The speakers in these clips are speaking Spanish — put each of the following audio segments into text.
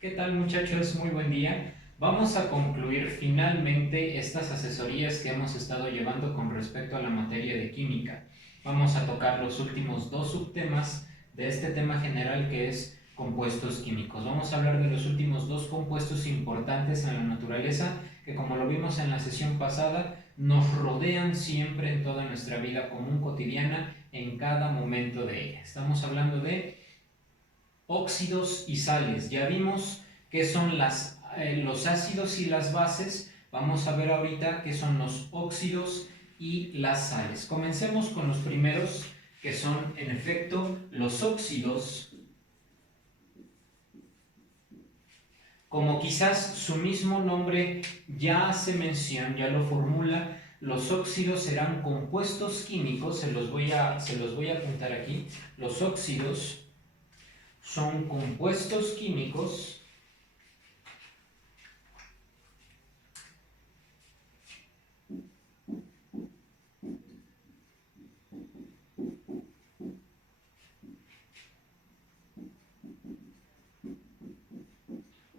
¿Qué tal, muchachos? Muy buen día. Vamos a concluir finalmente estas asesorías que hemos estado llevando con respecto a la materia de química. Vamos a tocar los últimos dos subtemas de este tema general que es compuestos químicos. Vamos a hablar de los últimos dos compuestos importantes en la naturaleza que, como lo vimos en la sesión pasada, nos rodean siempre en toda nuestra vida común cotidiana en cada momento de ella. Estamos hablando de óxidos y sales. Ya vimos qué son los ácidos y las bases. Vamos a ver ahorita qué son los óxidos y las sales. Comencemos con los primeros, que son en efecto los óxidos. Como quizás su mismo nombre ya hace mención, ya lo formula, los óxidos serán compuestos químicos, se los voy a apuntar aquí. Los óxidos son compuestos químicos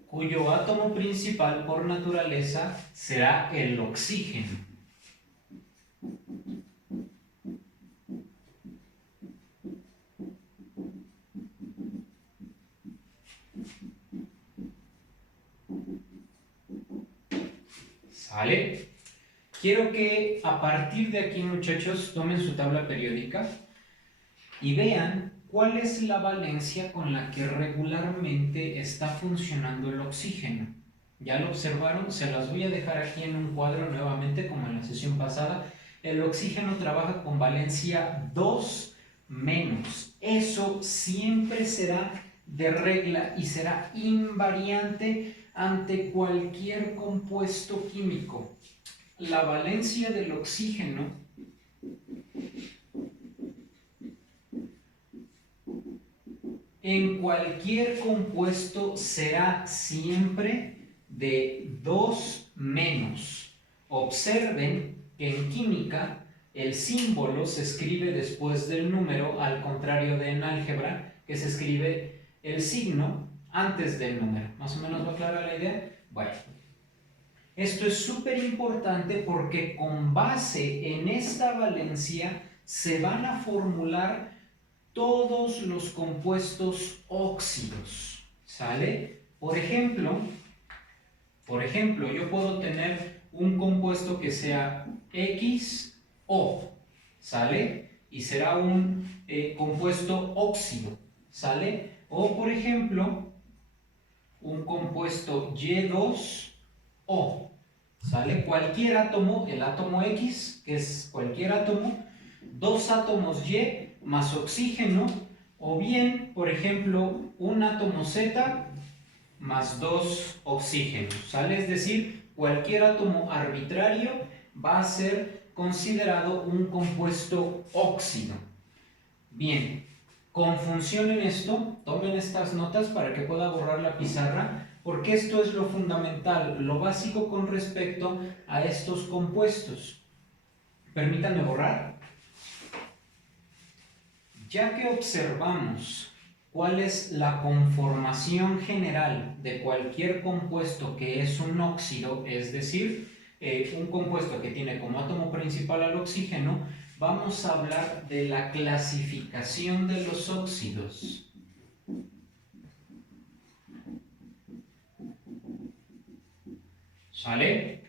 cuyo átomo principal por naturaleza será el oxígeno. ¿Sale? Quiero que a partir de aquí, muchachos, tomen su tabla periódica y vean cuál es la valencia con la que regularmente está funcionando el oxígeno. ¿Ya lo observaron? Se las voy a dejar aquí en un cuadro nuevamente, como en la sesión pasada. El oxígeno trabaja con valencia 2 menos. Eso siempre será de regla y será invariante ante cualquier compuesto químico. La valencia del oxígeno en cualquier compuesto será siempre de 2 menos. Observen que en química el símbolo se escribe después del número, al contrario de en álgebra, que se escribe el signo antes del número. ¿Más o menos va clara la idea? Bueno, esto es súper importante porque con base en esta valencia se van a formular todos los compuestos óxidos, ¿sale? Por ejemplo, yo puedo tener un compuesto que sea XO, ¿sale? Y será un compuesto óxido, ¿sale? O, por ejemplo, un compuesto Y2O, ¿sale? Cualquier átomo, el átomo X, que es cualquier átomo, dos átomos Y más oxígeno, o bien, por ejemplo, un átomo Z más dos oxígenos, ¿sale? Es decir, cualquier átomo arbitrario va a ser considerado un compuesto óxido. Bien, con función en esto, tomen estas notas para que pueda borrar la pizarra, porque esto es lo fundamental, lo básico con respecto a estos compuestos. Permítanme borrar. Ya que observamos cuál es la conformación general de cualquier compuesto que es un óxido, es decir, un compuesto que tiene como átomo principal al oxígeno, vamos a hablar de la clasificación de los óxidos. ¿Sale?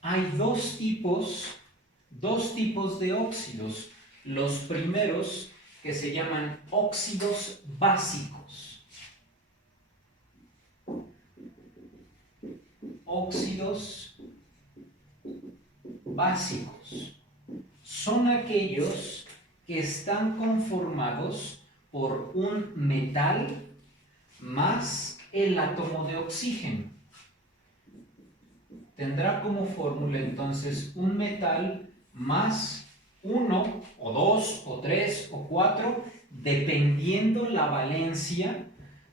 Hay dos tipos de óxidos. Los primeros, que se llaman óxidos básicos. Óxidos básicos son aquellos que están conformados por un metal más el átomo de oxígeno. Tendrá como fórmula entonces un metal más 1 o 2 o 3 o 4, dependiendo la valencia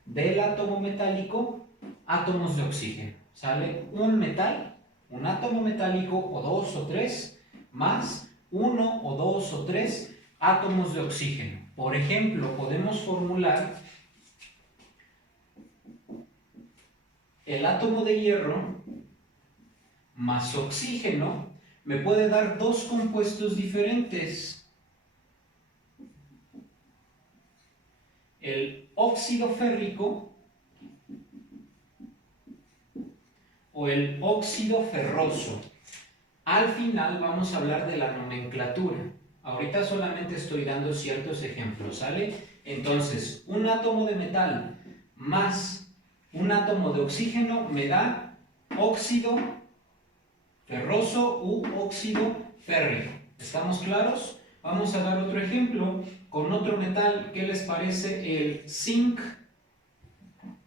del átomo metálico, átomos de oxígeno. ¿Sale? Un metal, un átomo metálico o 2 o 3, más 1 o 2 o 3 átomos de oxígeno. Por ejemplo, podemos formular el átomo de hierro más oxígeno me puede dar dos compuestos diferentes. El óxido férrico o el óxido ferroso. Al final vamos a hablar de la nomenclatura. Ahorita solamente estoy dando ciertos ejemplos, ¿sale? Entonces, un átomo de metal más un átomo de oxígeno me da óxido ferroso u óxido férrico. ¿Estamos claros? Vamos a dar otro ejemplo con otro metal. ¿Qué les parece el zinc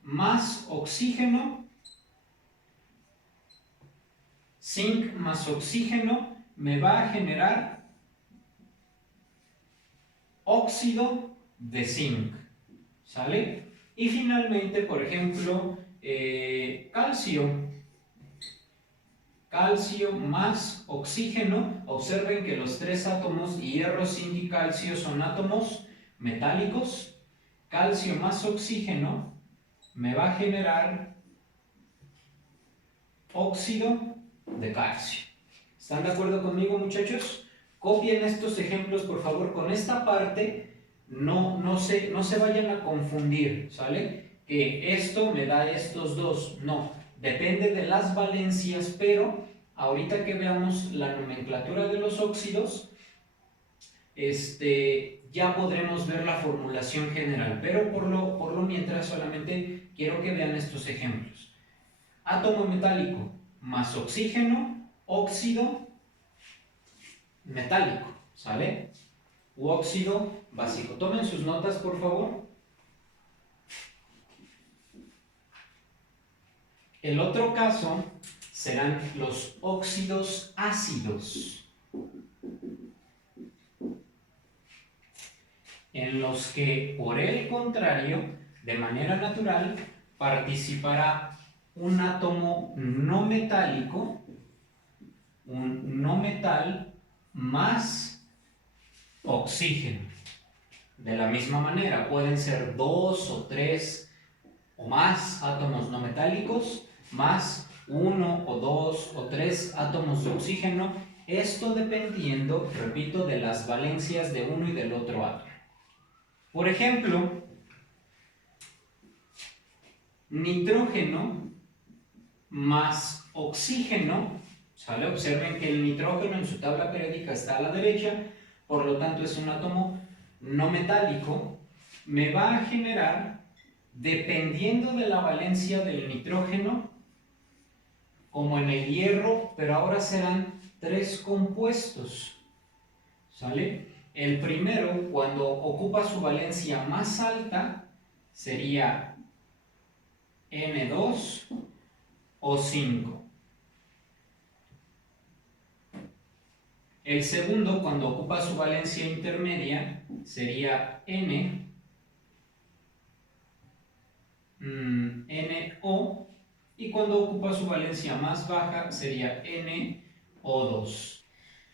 más oxígeno? Zinc más oxígeno me va a generar óxido de zinc, ¿sale? Y finalmente, por ejemplo, calcio. Calcio más oxígeno. Observen que los tres átomos, hierro, zinc y calcio, son átomos metálicos. Calcio más oxígeno me va a generar óxido de calcio. ¿Están de acuerdo conmigo, muchachos? Copien estos ejemplos, por favor. Con esta parte no se vayan a confundir, ¿sale? Que esto me da estos dos. No, depende de las valencias, pero ahorita que veamos la nomenclatura de los óxidos, ya podremos ver la formulación general, pero por lo mientras solamente quiero que vean estos ejemplos. Átomo metálico más oxígeno, óxido metálico, ¿sale? U óxido básico. Tomen sus notas, por favor. El otro caso serán los óxidos ácidos, en los que, por el contrario, de manera natural, participará un átomo no metálico, un no metal más oxígeno. De la misma manera, pueden ser 2 o 3 o más átomos no metálicos, más 1 o 2 o 3 átomos de oxígeno, esto dependiendo, repito, de las valencias de uno y del otro átomo. Por ejemplo, nitrógeno más oxígeno, ¿sale? Observen que el nitrógeno en su tabla periódica está a la derecha, por lo tanto es un átomo no metálico, me va a generar, dependiendo de la valencia del nitrógeno, como en el hierro, pero ahora serán 3 compuestos, ¿sale? El primero, cuando ocupa su valencia más alta, sería N2 o 5. El segundo, cuando ocupa su valencia intermedia, sería NO, y cuando ocupa su valencia más baja, sería NO2.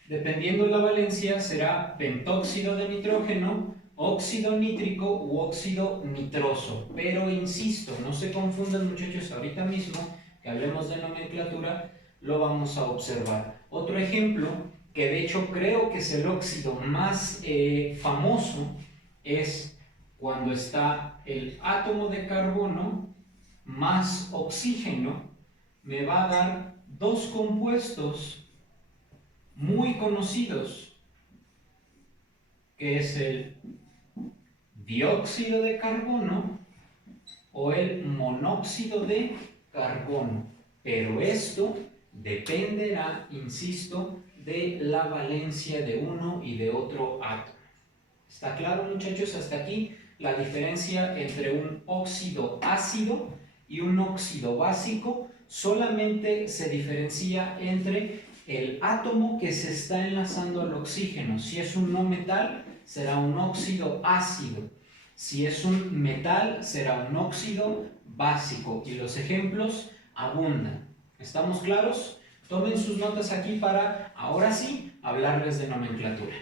Dependiendo de la valencia, será pentóxido de nitrógeno, óxido nítrico u óxido nitroso. Pero insisto, no se confundan, muchachos, ahorita mismo que hablemos de nomenclatura, lo vamos a observar. Otro ejemplo, que de hecho creo que es el óxido más famoso, es cuando está el átomo de carbono más oxígeno, me va a dar dos compuestos muy conocidos, que es el dióxido de carbono o el monóxido de carbono. Pero esto dependerá, insisto, de la valencia de uno y de otro átomo. ¿Está claro, muchachos? Hasta aquí la diferencia entre un óxido ácido y un óxido básico solamente se diferencia entre el átomo que se está enlazando al oxígeno. Si es un no metal, será un óxido ácido. Si es un metal, será un óxido básico. Y los ejemplos abundan. ¿Estamos claros? Tomen sus notas aquí para, ahora sí, hablarles de nomenclatura.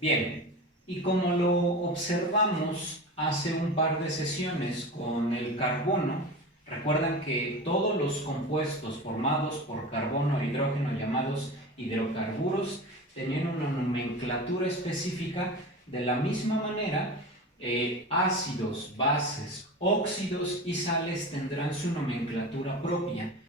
Bien, Y como lo observamos hace un par de sesiones con el carbono, recuerdan que todos los compuestos formados por carbono e hidrógeno llamados hidrocarburos tenían una nomenclatura específica. De la misma manera, ácidos, bases, óxidos y sales tendrán su nomenclatura propia.